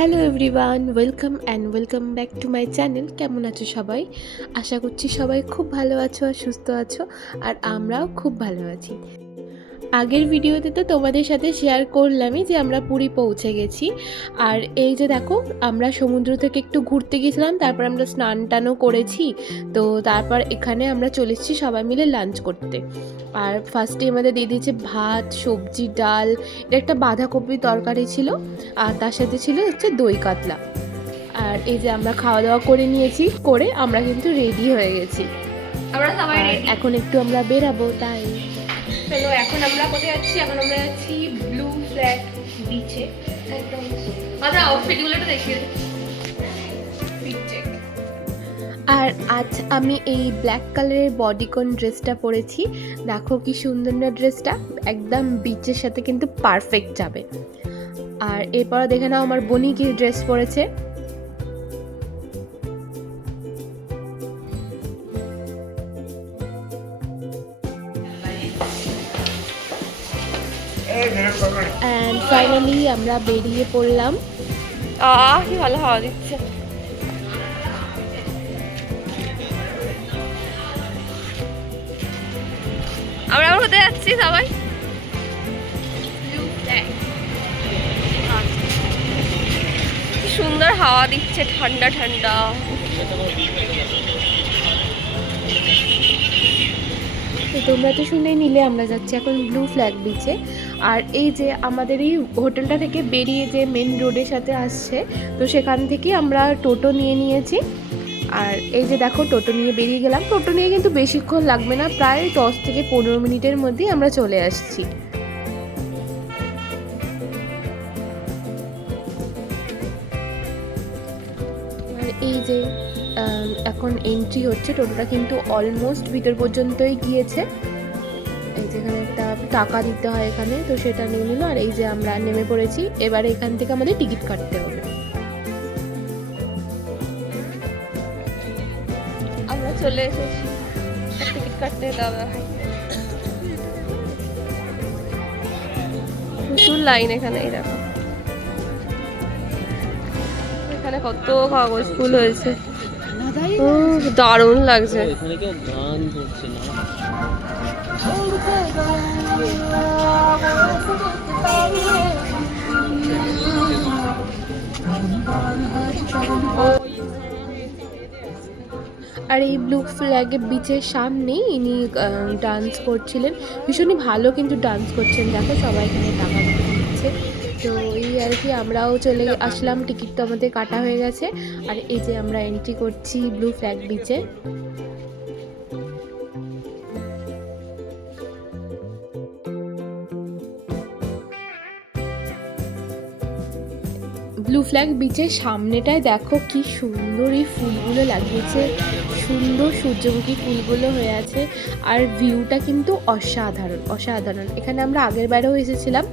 Hello everyone, welcome back to my channel. কেমন আছো সবাই? আশা করছি সবাই খুব ভালো আছো আর সুস্থ আছো, আর আমরাও খুব ভালো আছি। আগের ভিডিওতে তো তোমাদের সাথে শেয়ার করলামই যে আমরা পুরী পৌঁছে গেছি। আর এই যে দেখো, আমরা সমুদ্র থেকে একটু ঘুরতে গেছিলাম, তারপর আমরা স্নান টানও করেছি। তো তারপর এখানে আমরা চলে এসেছি সবাই মিলে লাঞ্চ করতে। আর ফার্স্টে আমাদের দিয়ে দিয়েছে ভাত, সবজি, ডাল, এটা একটা বাঁধাকপি তরকারি ছিল, আর তার সাথে ছিল হচ্ছে দই কাতলা। আর এই যে আমরা খাওয়া দাওয়া করে নিয়েছি, করে আমরা কিন্তু রেডি হয়ে গেছি। আমরা সবাই রেডি। এখন একটু আমরা বেরাবো, তাই চলো এখন আমরা কোথায় যাচ্ছি? এখন আমরা যাচ্ছি ব্লু ফ্ল্যাগ বিচে। একদম আচ্ছা, আউটফিটগুলো একটু দেখিয়ে আর আজ আমি এই ব্ল্যাক কালারের বডিকন ড্রেসটা পরেছি। দেখো কি সুন্দর না ড্রেসটা, একদম বিচের সাথে কিন্তু পারফেক্ট যাবে। আর এরপর দেখে নাও আমার বোনি কি ড্রেস পরেছে। অ্যান্ড ফাইনালি আমরা বেরিয়ে পড়লাম। কি ভালো হাওয়া দিচ্ছে। আমরা আবার কোথায় যাচ্ছি সবাই? কি সুন্দর হাওয়া দিচ্ছে, ঠান্ডা ঠান্ডা। তো তোমরা তো শুনেই নিলে, আমরা যাচ্ছি এখন ব্লু ফ্ল্যাগ বিচে। আর এই যে আমাদের এই হোটেলটা থেকে বেরিয়ে যে মেন রোডের সাথে আসছে, তো সেখান থেকে আমরা টোটো নিয়ে নিয়েছি। আর এই যে দেখো, টোটো নিয়ে বেরিয়ে গেলাম। টোটো নিয়ে কিন্তু বেশিক্ষণ লাগবে না, প্রায় 10 থেকে 15 মিনিটের মধ্যেই আমরা চলে আসছি। আর এই যে এখন এন্ট্রি হচ্ছে, টোটোটা কিন্তু অলমোস্ট ভিতর পর্যন্তই গিয়েছে। এই যেখানে একটা টাকা দিতে হয় এখানে, তো সেটা নিয়ে নিল। আর এই যে আমরা নেমে পড়েছি, এবারে এখান থেকে আমাদের টিকিট কাটতে হবে। আমরা চলে এসেছি, টিকিট কাটতে হবে। প্রচুর লাইন এখানে, এই দেখো এখানে কত কাগজ ফুল হয়েছে, দারুণ লাগছে। এখানে কেউ গান করছে না। আর এই ব্লু ফ্ল্যাগ বিচের সামনেই ইনি ডান্স করছিলেন, ভীষণই ভালো কিন্তু ডান্স করছেন। দেখো সবাই এখানে টাকা দিচ্ছে। তো এই আর কি, আমরাও চলে আসলাম, টিকিট তো আমাদের কাটা হয়ে গেছে। আর এই যে আমরা এন্ট্রি করছি ব্লু ফ্ল্যাগ বিচে। ব্লু ফ্ল্যাগ বিচের সামনেটায় দেখো কি সুন্দর এই ফুলগুলো লাগিয়েছে, সুন্দর সূর্যমুখী ফুলগুলো হয়ে আছে। আর ভিউটা কিন্তু অসাধারণ অসাধারণ। এখানে আমরা আগের বারেও এসেছিলাম,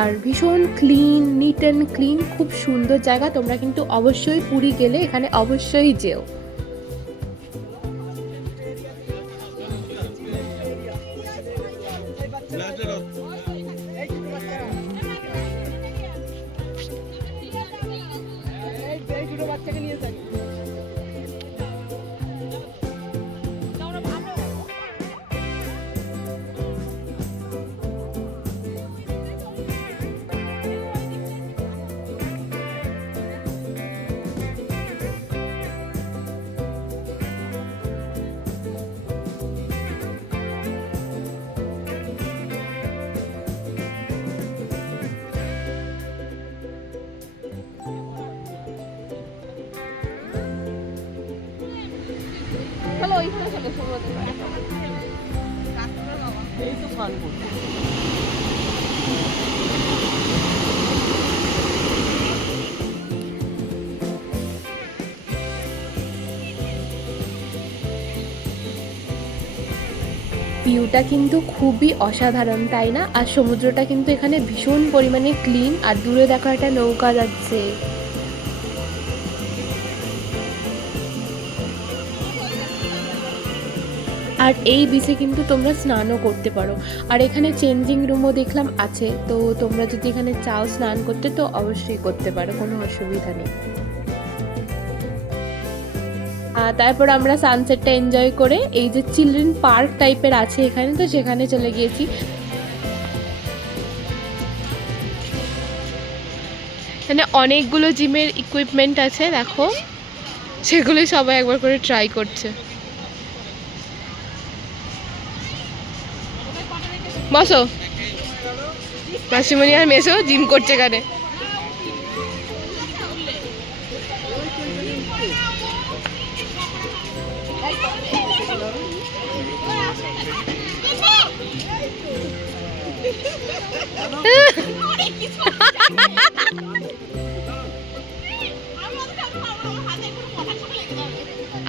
আর ভীষণ ক্লিন, নিট অ্যান্ড ক্লিন, খুব সুন্দর জায়গা। তোমরা কিন্তু অবশ্যই পুরী গেলে এখানে অবশ্যই যেও। চলো ওইখানে চলে সমুদ্রে। এই তো গান করছে। ভিউটা কিন্তু খুবই অসাধারণ, তাই না? আর সমুদ্রটা কিন্তু এখানে ভীষণ পরিমাণে ক্লিন, আর দূরে দেখো একটা নৌকা যাচ্ছে। আর এই বিচে কিন্তু তোমরা স্নানও করতে পারো। আর এখানে চেঞ্জিং রুমও দেখলাম আছে, তো তোমরা যদি এখানে চাও স্নান করতে তো অবশ্যই করতে পারো, কোনো অসুবিধা নেই। তারপর আমরা সানসেটটা এনজয় করে এই যে চিলড্রেন পার্ক টাইপের আছে এখানে, তো সেখানে চলে গিয়েছি। এখানে অনেকগুলো জিমের ইকুইপমেন্ট আছে, দেখো সেগুলো সবাই একবার করে ট্রাই করছে। বসো, মাসিমণি আর মেসো জিম করছে এখানে।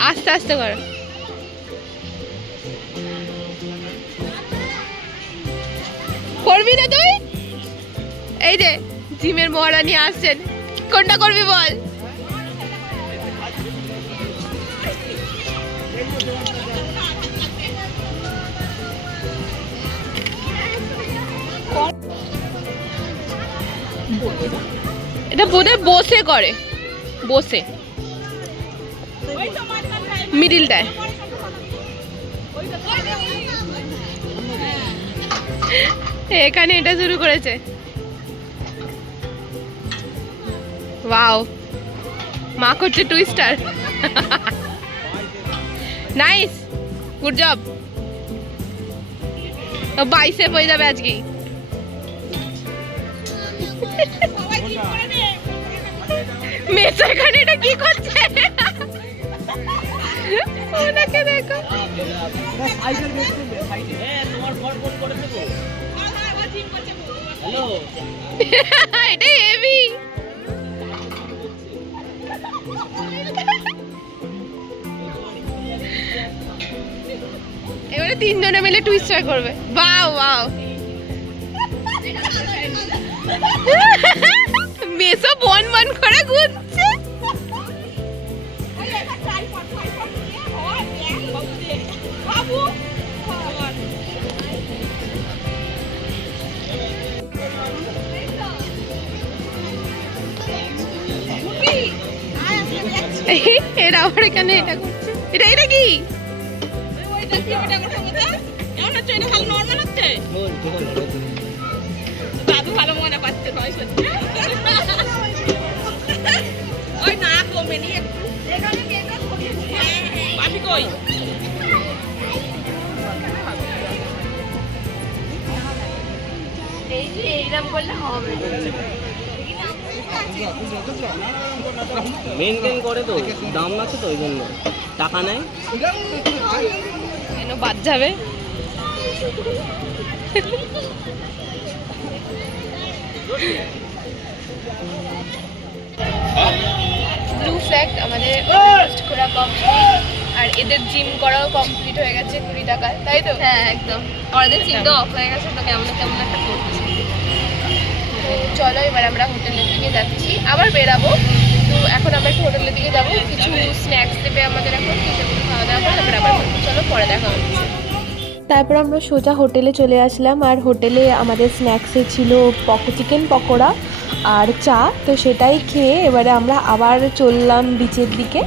আস্তে আস্তে করো। করবি না তুই? এই যে জিমের মহারানী আসছেন, কোনটা করবি বল? এটা বোধহয় বসে করে, বসে মিডিলটায়। এখানে এটা শুরু করেছে। ওয়াও, মা করছে twister. Nice, good job. Bicep হয়ে যাবে আজকেই। মেসো এখানে এটা কি করছে? ওনাকে দেখো। এটা হেভি। এবারে তিনজনে মিলে টুইস্টার করবে। বাও বাও। মেসো বন বন করে ঘুরছে। এরা আবার এখানে এটা করছে। এটা এটা কি? দাদু ভালো মনে পাচ্ছে। ওই না কমে নি একটু। আমি কই এই যে এইরকম করলে হবে। মেনটেন করে তো, দাম আছে তো, ওই জন্য টাকা নেয়। কেন বাদ যাবে? ব্লু ফ্ল্যাগ আমাদের ঘোরা কমপ্লিট, আর এদের জিম করাও কমপ্লিট হয়ে গেছে 20 টাকায়, তাই তো? হ্যাঁ একদম, ওদের চিন্তা অফ হয়ে গেছে, তো কেমন কেমন একটা করছে। তো চলো এবার আমরা হোটেলের দিকে যাচ্ছি, আবার বেরাবো। তো এখন আমরা একটু হোটেলের দিকে যাবো, কিছু স্ন্যাক্স দেবে আমাদের এখন, সেগুলো খাওয়া দাওয়া করে তারপরে আবার চলো পরে দেখা হচ্ছে। তারপর আমরা সোজা হোটেলে চলে আসলাম, আর হোটেলে আমাদের স্ন্যাক্সে ছিল চিকেন পকোড়া আর চা, তো সেটাই খেয়ে এবারে আমরা আবার চললাম বিচের দিকে।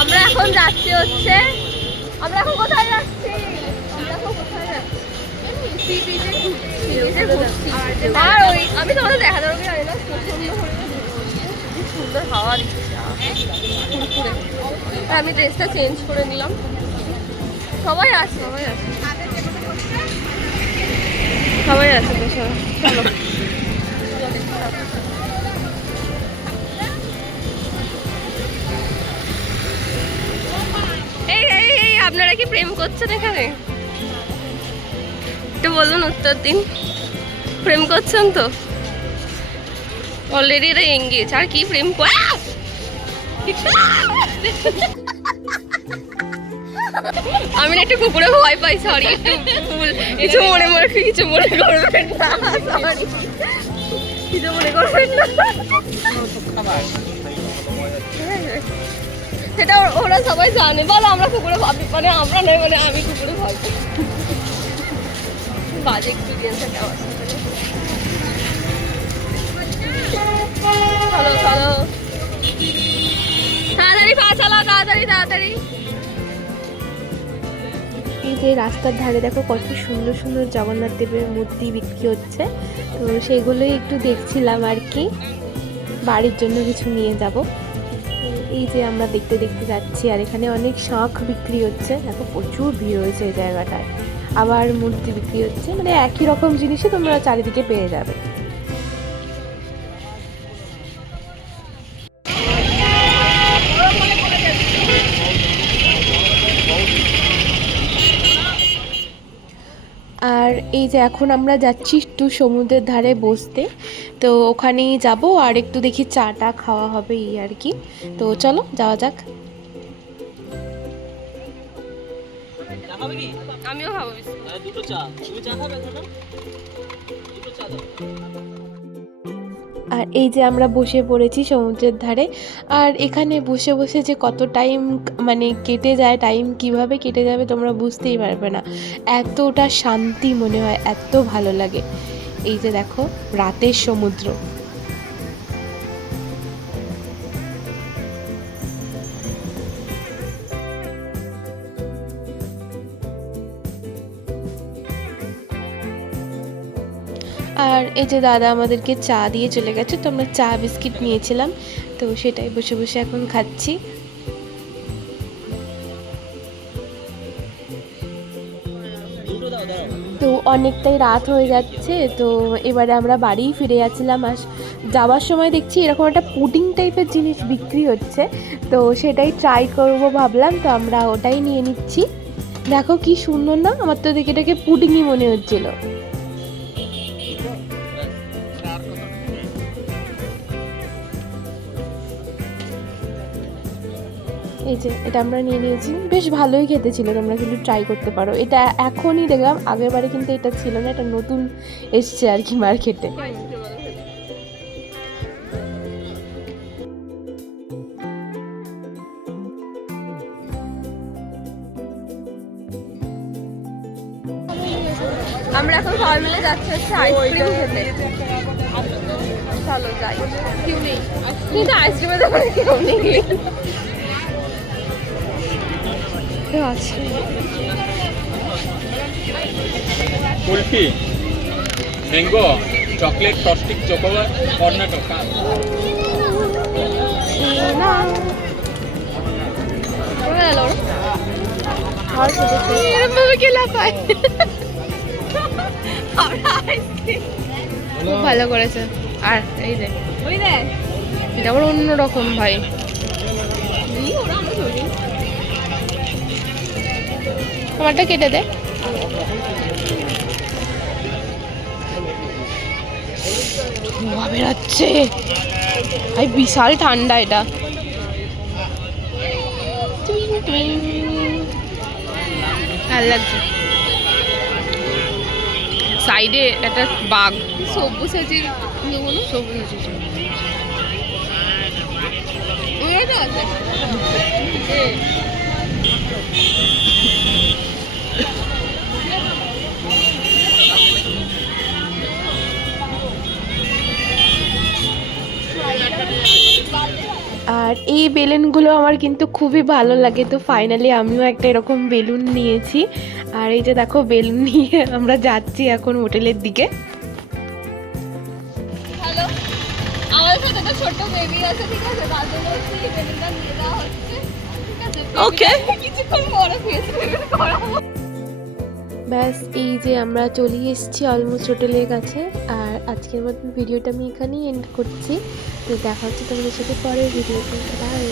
আমরা এখন যাচ্ছি হচ্ছে, আমরা এখন কোথায় যাচ্ছি? আমরা এখন কোথায় যাচ্ছি? সি বিচে ঘুরছি। আর ওই আমি তোমাদের দেখা যাবে জানি না, খুব সুন্দর হাওয়া দিচ্ছে। আর আমি ড্রেসটা চেঞ্জ করে নিলাম। সবাই আছে, সবাই আছে, সবাই আছে তো চলো। এই আপনারা কি প্রেম করছেন এখানে? একটু বলুন, উত্তর দিন। প্রেম করছেন তো? অলরেডি এটা এঙ্গেজ, আর কি প্রেম আমি না একটু কুকুরে ভয় পাই, সরি, একটু ভুল, কিছু মনে করবেন না, সরি। কিছু মনে করবেন না। সেটা ওরা সবাই জানে। বলো আমরা কুকুরে ভাবি, মানে আমরা নয়, মানে আমি কুকুরে ভাববো। বাজে এক্সপিরিয়েন্স একটা আমার সাথে। চলো চলো, তাড়াতাড়ি পা চালাও, তাড়াতাড়ি তাড়াতাড়ি। এই যে রাস্তার ধারে দেখো কত সুন্দর সুন্দর জগন্নাথ দেবের মূর্তি বিক্রি হচ্ছে, তো সেগুলোই একটু দেখছিলাম আর কি, বাড়ির জন্য কিছু নিয়ে যাব। এই যে আমরা দেখতে দেখতে যাচ্ছি, আর এখানে অনেক শাঁখ বিক্রি হচ্ছে, দেখো প্রচুর ভিড় হয়েছে এই জায়গাটায়। আবার মূর্তি বিক্রি হচ্ছে, মানে একই রকম জিনিসই তোমরা চারিদিকে পেয়ে যাবে। আর এই যে এখন আমরা যাচ্ছি একটু সমুদ্রের ধারে বসতে, তো ওখানেই যাব, আর একটু দেখি চাটা খাওয়া হবে এই আর কি। তো চলো যাওয়া যাক। চা খাবে কি? আমিও খাবো। দুটো চা। তুমি চা খাবে? দুটো চা দাও। আর এই যে আমরা বসে পড়েছি সমুদ্রের ধারে, আর এখানে বসে বসে যে কত টাইম মানে কেটে যায়, টাইম কিভাবে কেটে যাবে তোমরা বুঝতেই পারবে না, এতটা শান্তি মনে হয়, এত ভালো লাগে। এই যে দেখো রাতের সমুদ্র। আর এই যে দাদা আমাদেরকে চা দিয়ে চলে গেছে, তো আমরা চা বিস্কিট নিয়েছিলাম, তো সেটাই বসে বসে এখন খাচ্ছি। দুটো দাও, দাও। তো অনেকটাই রাত হয়ে যাচ্ছে, তো এবারে আমরা বাড়িই ফিরে যাচ্ছিলাম। আর যাওয়ার সময় দেখছি এরকম একটা পুডিং টাইপের জিনিস বিক্রি হচ্ছে, তো সেটাই ট্রাই করবো ভাবলাম, তো আমরা ওটাই নিয়ে নিচ্ছি। দেখো কি সুন্দর না, আমার তো দেখে এটাকে পুডিংই মনে হচ্ছিল। এই যে এটা আমরা নিয়ে নিয়েছি, বেশ ভালোই খেতে ছিল, তোমরা কিন্তু ট্রাই করতে পারো। এটা এখনই দেখলাম, আগের বারে কিন্তু এটা ছিল না, এটা নতুন এসছে আর কি মার্কেটে। আমরা এখন সবাই মিলে যাচ্ছি হচ্ছে আইসক্রিম খেতে। চলো যাই। কেউ নেই কিন্তু আইসক্রিমের দোকানে কেউ নেই। আছে kulfi, mango, chocolate, frosting, chocobar, Karnataka. এরকম ভাবে কে লাফায়? খুব ভালো করেছে। আর এই দেখ, ওই দেখ, এটা আবার অন্যরকম ভাই। আমারটা কেটে দে। ধোঁয়া বেরোচ্ছে ভাই, বিশাল ঠান্ডা এটা। ভালো লাগছে। সাইডে একটা বাঘ, সব্যসাচীর সবুজ ওইটা আছে। আর এই বেলুনগুলো আমার কিন্তু খুবই ভালো লাগে, তো ফাইনালি আমিও একটা এরকম বেলুন নিয়েছি। আর এই যে দেখো বেলুন নিয়ে আমরা যাচ্ছি এখন হোটেলের দিকে। হ্যালো, আমাদের সাথে একটা ছোট্ট বেবি আছে, ঠিক আছে? তার জন্য হচ্ছে এই বেলুনটা নিয়ে দেওয়া হচ্ছে, ঠিক আছে? Okay. কিছুক্ষণ পরে ফেস বেলুন করাবো। ব্যাস এই যে আমরা চলে এসেছি অলমোস্ট হোটেলের কাছে। আর আজকের মতন ভিডিওটা আমি এখানেই এন্ড করছি, তো দেখা হচ্ছে তোমাদের সাথে পরের ভিডিওতে। বাই।